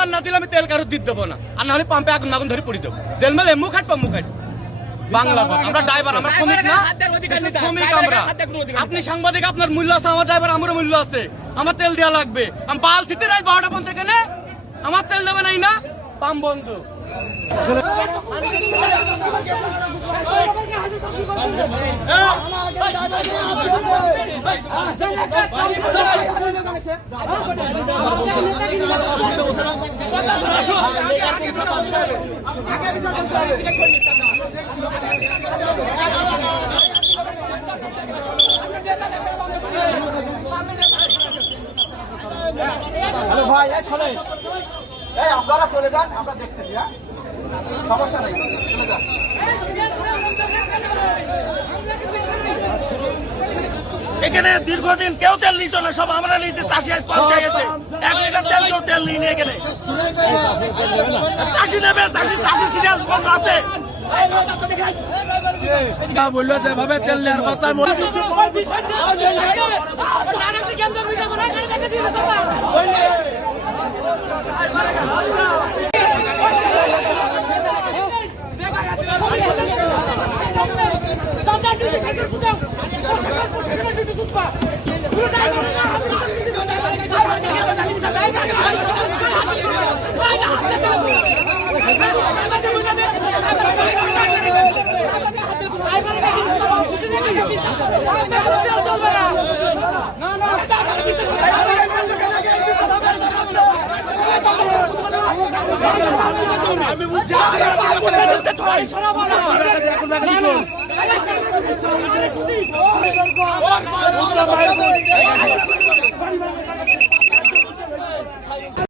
প্রস্তাব না দিলে আমি তেল কারো দিতে দেবো না, আর না হলে পাম্পে আগুন আগুন ধরে পড়ে দেবো। তেল মেলে মুখ হাঁটবো, মুখ হাঁটবো। বাংলা কথা, আমরা ড্রাইভার, আমরা শ্রমিক না, শ্রমিক আমরা। আপনি সাংবাদিক, আপনার মূল্য আছে, আমার ড্রাইভার আমারও মূল্য আছে। আমার তেল দেওয়া লাগবে। আমি পাল থিতে রাত 12টা পর্যন্ত এখানে, আমার তেল দেবে নাই না, পাম্প বন্ধ। ভাই শোনেন, আপনারা চলে যান, আমরা দেখতেছি। সমস্যা নেই, চলে যান। এখানে দীর্ঘদিন কেউ তেল নিত না, সব আমরা নিয়েছি। চাষি আজ পৌঁছে গেছে, 1 লিটার তেল কেউ তেল নিয়ে এখানে চাষি নেবে। চাষি সিরিয়াস বন্ধ আছে। বললো যেভাবে তেল নেওয়ার কথা আমি বুঝছি